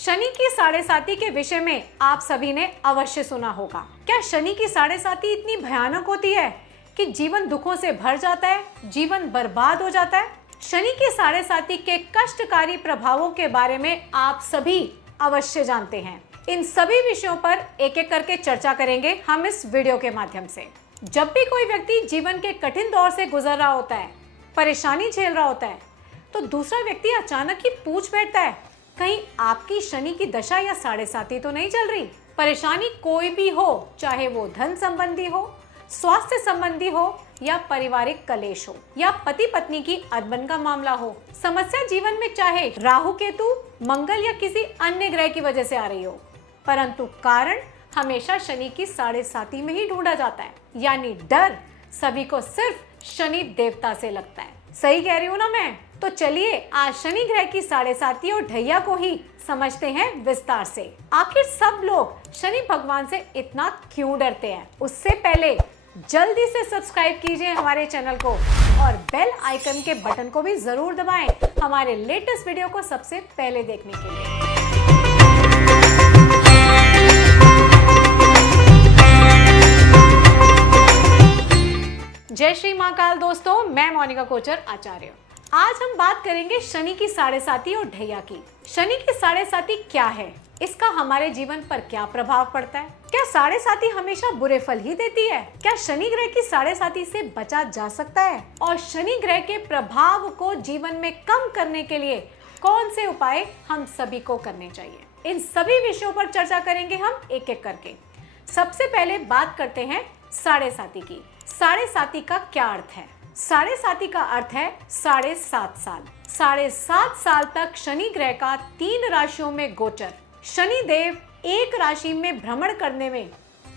शनि की साढ़े साती के विषय में आप सभी ने अवश्य सुना होगा। क्या शनि की साढ़े साती इतनी भयानक होती है कि जीवन दुखों से भर जाता है, जीवन बर्बाद हो जाता है? शनि की साढ़े साती के कष्टकारी प्रभावों के बारे में आप सभी अवश्य जानते हैं। इन सभी विषयों पर एक एक करके चर्चा करेंगे हम इस वीडियो के माध्यम से। जब भी कोई व्यक्ति जीवन के कठिन दौर से गुजर रहा होता है, परेशानी झेल रहा होता है, तो दूसरा व्यक्ति अचानक ही पूछ बैठता है, कहीं आपकी शनि की दशा या साढ़े साती तो नहीं चल रही? परेशानी कोई भी हो, चाहे वो धन संबंधी हो, स्वास्थ्य संबंधी हो या पारिवारिक कलेश हो या पति पत्नी की अनबन का मामला हो, समस्या जीवन में चाहे राहु केतु, मंगल या किसी अन्य ग्रह की वजह से आ रही हो, परंतु कारण हमेशा शनि की साढ़े साती में ही ढूंढा जाता है। यानी डर सभी को सिर्फ शनि देवता से लगता है। सही कह रही हूँ ना मैं? तो चलिए आज शनि ग्रह की साढ़े साती और ढैया को ही समझते हैं विस्तार से। आखिर सब लोग शनि भगवान से इतना क्यों डरते हैं? उससे पहले जल्दी से सब्सक्राइब कीजिए हमारे चैनल को और बेल आइकन के बटन को भी जरूर दबाएं हमारे लेटेस्ट वीडियो को सबसे पहले देखने के लिए। जय श्री महाकाल दोस्तों, मैं मोनिका कोचर आचार्य। आज हम बात करेंगे शनि की साढ़े साती और ढैया की। शनि की साढ़े साती क्या है, इसका हमारे जीवन पर क्या प्रभाव पड़ता है? क्या साढ़े साती हमेशा बुरे फल ही देती है? क्या शनि ग्रह की साढ़े साती से बचा जा सकता है? और शनि ग्रह के प्रभाव को जीवन में कम करने के लिए कौन से उपाय हम सभी को करने चाहिए? इन सभी विषयों पर चर्चा करेंगे हम एक एक करके। सबसे पहले बात करते हैं साढ़े साती की। साढ़े साती का क्या अर्थ है? साढ़े साती का अर्थ है 7.5 साल। 7.5 साल तक शनि ग्रह का 3 राशियों में गोचर। शनि देव एक राशि में भ्रमण करने में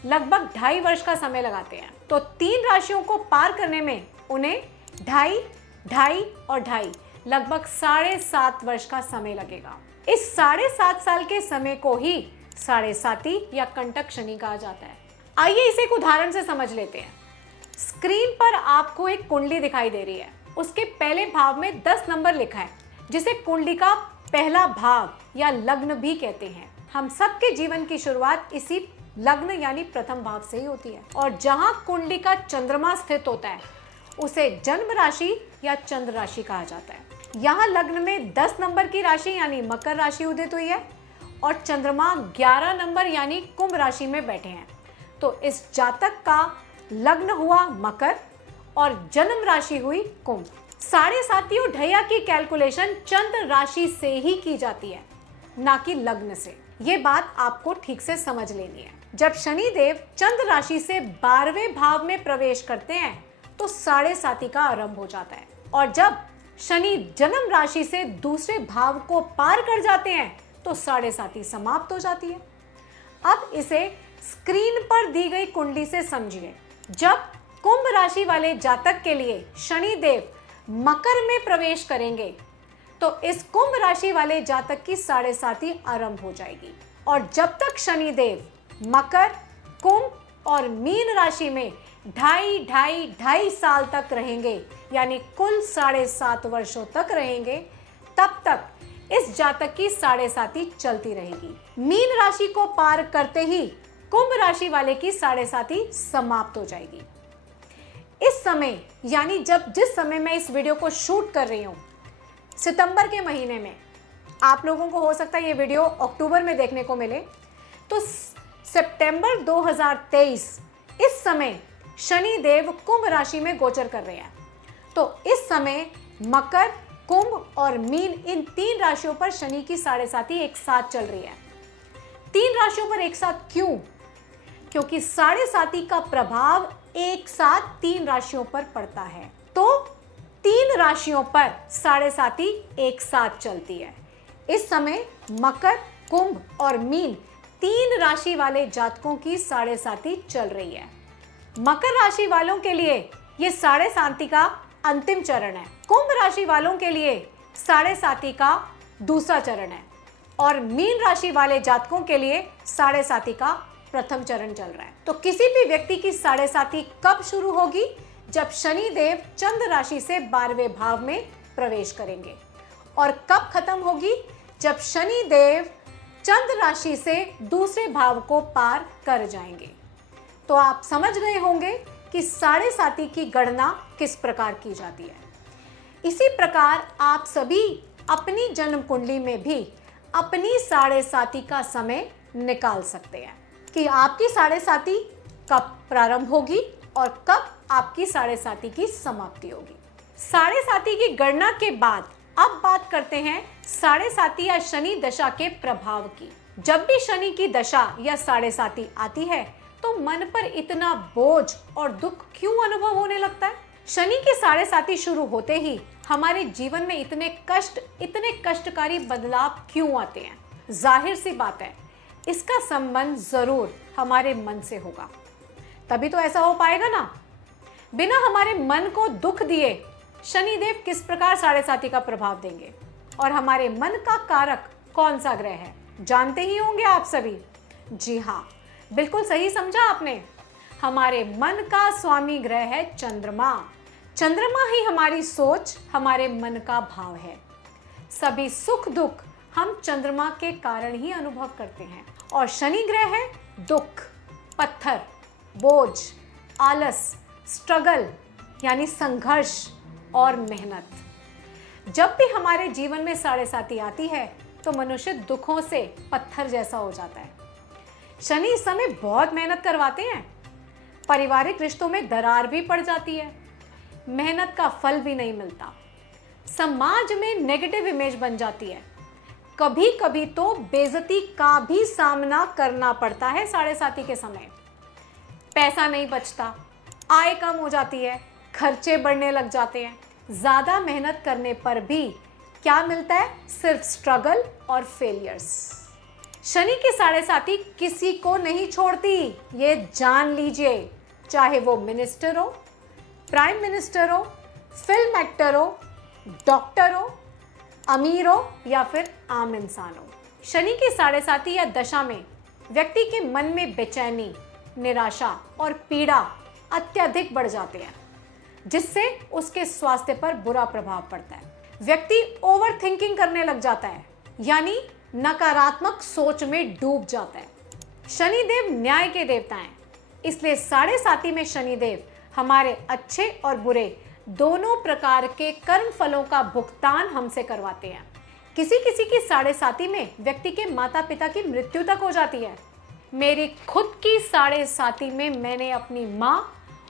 लगभग 2.5 वर्ष का समय लगाते हैं, तो 3 राशियों को पार करने में उन्हें 2.5 और 2.5 लगभग 7.5 वर्ष का समय लगेगा। इस 7.5 साल के समय को ही साढ़े साती या कंटक शनि कहा जाता है। आइए इसे एक उदाहरण से समझ लेते हैं। स्क्रीन पर आपको एक कुंडली दिखाई दे रही है। उसके पहले भाव में 10 नंबर लिखा है, जिसे कुंडली का पहला भाव या लग्न भी कहते हैं। हम सबके जीवन की शुरुआत इसी लग्न यानी प्रथम भाव से ही होती है। और जहां कुंडली का चंद्रमा स्थित होता है उसे जन्म राशि या चंद्र राशि कहा जाता है। यहाँ लग्न में 10 नंबर की राशि यानी मकर राशि उदित हुई है और चंद्रमा 11 नंबर यानी कुंभ राशि में बैठे हैं। तो इस जातक का लग्न हुआ मकर और जन्म राशि हुई कुंभ। साढ़े साती और ढैया की कैलकुलेशन चंद्र राशि से ही की जाती है, ना कि लग्न से। ये बात आपको ठीक से समझ लेनी है। जब शनि देव चंद्र राशि से 12वें भाव में प्रवेश करते हैं तो साढ़े साती का आरंभ हो जाता है, और जब शनि जन्म राशि से दूसरे भाव को पार कर जाते हैं तो साढ़े साती समाप्त हो जाती है। अब इसे स्क्रीन पर दी गई कुंडली से समझिए। जब कुंभ राशि वाले जातक के लिए शनि देव मकर में प्रवेश करेंगे तो इस कुंभ राशि वाले जातक की साढ़े साती आरंभ हो जाएगी, और जब तक शनि देव मकर, कुंभ और मीन राशि में 2.5 साल तक रहेंगे, यानी कुल 7.5 वर्षों तक रहेंगे, तब तक इस जातक की साढ़े साती चलती रहेगी। मीन राशि को पार करते ही कुंभ राशि वाले की साढ़े साती समाप्त हो जाएगी। इस समय यानी जिस समय मैं इस वीडियो को शूट कर रही हूँ, सितंबर के महीने में, आप लोगों को हो सकता है ये वीडियो अक्टूबर में देखने को मिले, तो सितंबर 2023 इस समय शनि देव कुंभ राशि में गोचर कर रहे हैं। तो इस समय मकर, कुंभ और मीन, इन 3 राशियों पर शनि की साढ़े साती एक साथ चल रही है। 3 राशियों पर एक साथ क्यों? क्योंकि साढ़े साती का प्रभाव एक साथ 3 राशियों पर पड़ता है, तो 3 राशियों पर साढ़े साती एक साथ चलती है। इस समय मकर, कुंभ और मीन 3 राशि वाले जातकों की साढ़े साती चल रही है। मकर राशि वालों के लिए ये साढ़े साती का अंतिम चरण है। कुंभ राशि वालों के लिए साढ़े साती का दूसरा चरण है, और मीन राशि वाले जातकों के लिए साढ़े साती का प्रथम चरण चल रहा है। तो किसी भी व्यक्ति की साढ़े साती कब शुरू होगी? जब शनि देव चंद्र राशि से 12वें भाव में प्रवेश करेंगे। और कब खत्म होगी? जब शनि देव चंद्र राशि से दूसरे भाव को पार कर जाएंगे। तो आप समझ गए होंगे कि साढ़े साती की गणना किस प्रकार की जाती है। इसी प्रकार आप सभी अपनी जन्म कुंडली में भी अपनी साढ़े साती का समय निकाल सकते हैं कि आपकी साढ़े साती कब प्रारंभ होगी और कब आपकी साढ़े साती की समाप्ति होगी। साढ़े साती की गणना के बाद अब बात करते हैं साढ़े साती या शनि दशा के प्रभाव की। जब भी शनि की दशा या साढ़े साती आती है तो मन पर इतना बोझ और दुख क्यों अनुभव होने लगता है? शनि की साढ़े साती शुरू होते ही हमारे जीवन में इतने कष्टकारी बदलाव क्यों आते हैं? जाहिर सी बात है, इसका संबंध जरूर हमारे मन से होगा, तभी तो ऐसा हो पाएगा ना। बिना हमारे मन को दुख दिए शनिदेव किस प्रकार साढ़े साती का प्रभाव देंगे? और हमारे मन का कारक कौन सा ग्रह है, जानते ही होंगे आप सभी। जी हाँ, बिल्कुल सही समझा आपने। हमारे मन का स्वामी ग्रह है चंद्रमा। चंद्रमा ही हमारी सोच, हमारे मन का भाव है। सभी सुख दुख हम चंद्रमा के कारण ही अनुभव करते हैं। और शनि ग्रह है दुख, पत्थर, बोझ, आलस, स्ट्रगल यानी संघर्ष और मेहनत। जब भी हमारे जीवन में साढ़े साती आती है तो मनुष्य दुखों से पत्थर जैसा हो जाता है। शनि इस समय बहुत मेहनत करवाते हैं, पारिवारिक रिश्तों में दरार भी पड़ जाती है, मेहनत का फल भी नहीं मिलता, समाज में नेगेटिव इमेज बन जाती है, कभी कभी तो बेइज्जती का भी सामना करना पड़ता है साढ़े साती के समय। पैसा नहीं बचता, आय कम हो जाती है, खर्चे बढ़ने लग जाते हैं। ज्यादा मेहनत करने पर भी क्या मिलता है? सिर्फ स्ट्रगल और फेलियर्स। शनि की साढ़े साती किसी को नहीं छोड़ती, ये जान लीजिए। चाहे वो मिनिस्टर हो, प्राइम मिनिस्टर हो, फिल्म एक्टर हो, डॉक्टर हो, अमीर हो या फिर आम इंसान हो। शनि की साढ़े साती या दशा में व्यक्ति के मन में बेचैनी, निराशा और पीड़ा अत्यधिक बढ़ जाते हैं, जिससे उसके स्वास्थ्य पर बुरा प्रभाव पड़ता है। व्यक्ति ओवर थिंकिंग करने लग जाता है, यानी नकारात्मक सोच में डूब जाता है। शनिदेव न्याय के देवता हैं, इसलिए साढ़े साती में शनिदेव हमारे अच्छे और बुरे दोनों प्रकार के कर्म फलों का भुगतान हमसे करवाते हैं। किसी किसी की साढ़े साती में व्यक्ति के माता पिता की मृत्यु तक हो जाती है। मेरी खुद की साढ़े साती में मैंने अपनी माँ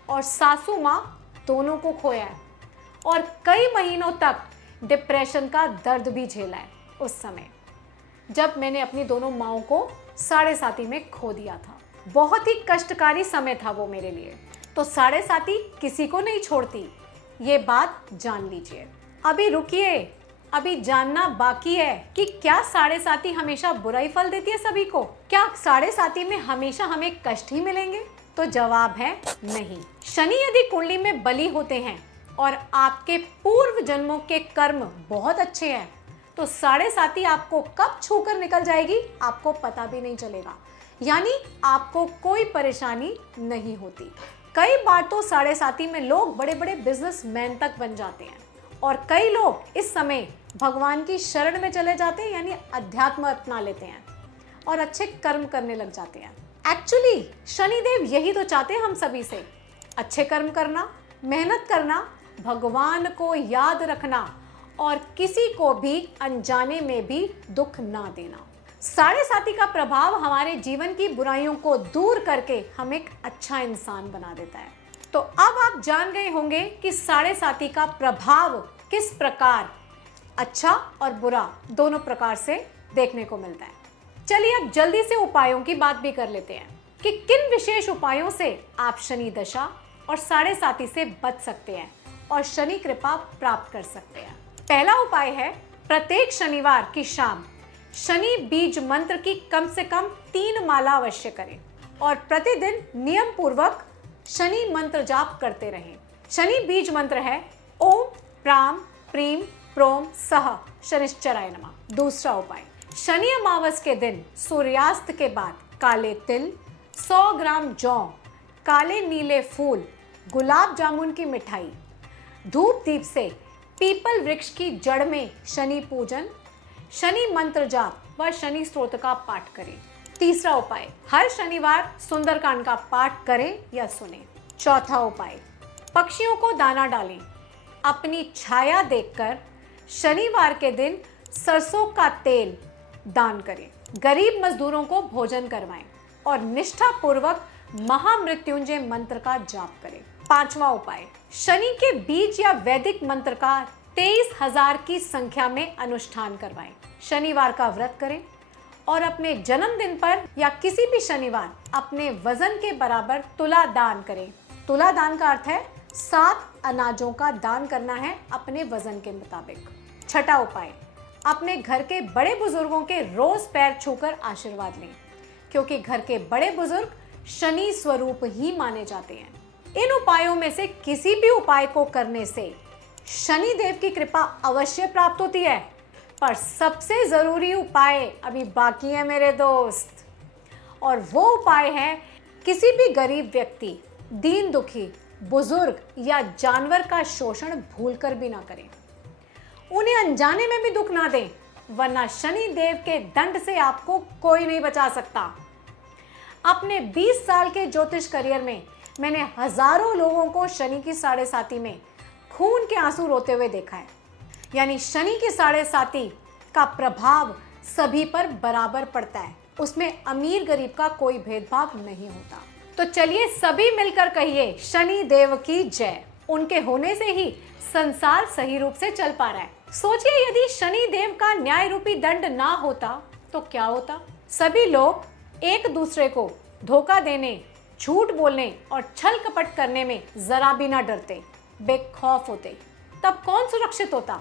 और सासू माँ दोनों को खोया है और कई महीनों तक डिप्रेशन का दर्द भी झेला है। उस समय जब मैंने अपनी दोनों माँओं को साढ़े साती में खो दिया था, बहुत ही कष्टकारी समय था वो मेरे लिए। तो साढ़े साती किसी को नहीं छोड़ती, ये बात जान लीजिए। अभी रुकिए, अभी जानना बाकी है कि क्या साढ़े साती हमेशा बुरा ही फल देती है सभी को? क्या साढ़े साती में हमेशा हमें कष्ट ही मिलेंगे? तो जवाब है नहीं। शनि यदि कुंडली में बली होते हैं और आपके पूर्व जन्मों के कर्म बहुत अच्छे हैं तो साढ़े साती आपको कब छूकर निकल जाएगी आपको पता भी नहीं चलेगा, यानी आपको कोई परेशानी नहीं होती। कई बार तो साढ़े साती में लोग बड़े बड़े बिजनेसमैन तक बन जाते हैं और कई लोग इस समय भगवान की शरण में चले जाते हैं, यानी अध्यात्म अपना लेते हैं और अच्छे कर्म करने लग जाते हैं। एक्चुअली शनिदेव यही तो चाहते हैं हम सभी से, अच्छे कर्म करना, मेहनत करना, भगवान को याद रखना और किसी को भी अनजाने में भी दुख ना देना। साढ़े साती का प्रभाव हमारे जीवन की बुराइयों को दूर करके हमें एक अच्छा इंसान बना देता है। तो अब आप जान गए होंगे कि साढ़े साती का प्रभाव किस प्रकार अच्छा और बुरा दोनों प्रकार से देखने को मिलता है। चलिए अब जल्दी से उपायों की बात भी कर लेते हैं कि किन विशेष उपायों से आप शनि दशा और साढ़े साती से बच सकते हैं और शनि कृपा प्राप्त कर सकते हैं। पहला उपाय है, प्रत्येक शनिवार की शाम शनि बीज मंत्र की कम से कम 3 माला अवश्य करें और प्रतिदिन नियम पूर्वक शनि मंत्र जाप करते रहें। शनि बीज मंत्र है ओम प्राम प्रीम प्रोम सह शनिश्चराय नमः। दूसरा उपाय, शनि अमावस के दिन सूर्यास्त के बाद काले तिल, 100 ग्राम जौ, काले नीले फूल, गुलाब जामुन की मिठाई, धूप दीप से पीपल वृक्ष की जड़ में शनि पूजन, शनि मंत्र जाप व शनि स्तोत्र का पाठ करें। तीसरा उपाय, हर शनिवार सुंदरकांड का पाठ करें या सुने। चौथा उपाय, पक्षियों को दाना डालें। अपनी छाया देखकर शनिवार के दिन सरसों का तेल दान करें। गरीब मजदूरों को भोजन करवाएं और निष्ठा पूर्वक महामृत्युंजय मंत्र का जाप करें। पांचवा उपाय, शनि के बीज या वैदिक मंत्र का 23,000 की संख्या में अनुष्ठान करवाएं। शनिवार का व्रत करें और अपने जन्मदिन पर या किसी भी शनिवार अपने वजन के बराबर तुला दान करें। तुला दान का अर्थ है 7 अनाजों का दान करना है अपने वजन के मुताबिक। छठा उपाय, अपने घर के बड़े बुजुर्गों के रोज पैर छूकर आशीर्वाद लें, क्योंकि घर के बड़े बुजुर्ग शनि स्वरूप ही माने जाते हैं। इन उपायों में से किसी भी उपाय को करने से शनि देव की कृपा अवश्य प्राप्त होती है, पर सबसे जरूरी उपाय अभी बाकी है मेरे दोस्त, और वो उपाय है किसी भी गरीब व्यक्ति, दीन दुखी, बुजुर्ग या जानवर का शोषण भूलकर भी ना करें। उन्हें अनजाने में भी दुख ना दें, वरना शनि देव के दंड से आपको कोई नहीं बचा सकता। अपने 20 साल के ज्योतिष करियर में मैंने हजारों लोगों को शनि की साढ़े साती में खून के आंसू रोते हुए देखा है। यानी शनि की साढ़े साती का प्रभाव सभी पर बराबर पड़ता है, उसमें अमीर गरीब का कोई भेदभाव नहीं होता। तो चलिए सभी मिलकर कहिए शनि देव की जय। उनके होने से ही संसार सही रूप से चल पा रहा है। सोचिए, यदि शनि देव का न्याय रूपी दंड ना होता तो क्या होता? सभी लोग एक दूसरे को धोखा देने, झूठ बोलने और छल कपट करने में जरा भी ना डरते, बेखौफ होते, तब कौन सुरक्षित होता?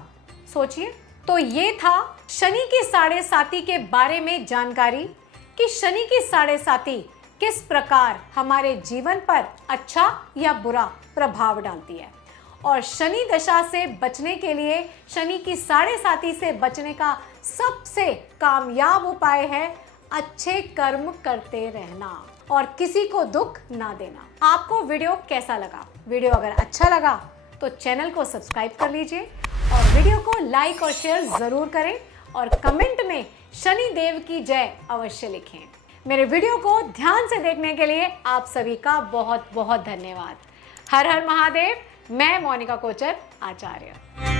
सोचिए। तो ये था शनि की साढ़े साती के बारे में जानकारी कि शनि की साढ़े साती किस प्रकार हमारे जीवन पर अच्छा या बुरा प्रभाव डालती है। और शनि दशा से बचने के लिए, शनि की साढ़े साती से बचने का सबसे कामयाब उपाय है अच्छे कर्म करते रहना और किसी को दुख ना देना। आपको वीडियो कैसा लगा? वीडियो अगर अच्छा लगा तो चैनल को सब्सक्राइब कर लीजिए और वीडियो को लाइक और शेयर जरूर करें और कमेंट में शनि देव की जय अवश्य लिखें। मेरे वीडियो को ध्यान से देखने के लिए आप सभी का बहुत बहुत धन्यवाद। हर हर महादेव। मैं मोनिका कोचर आचार्य।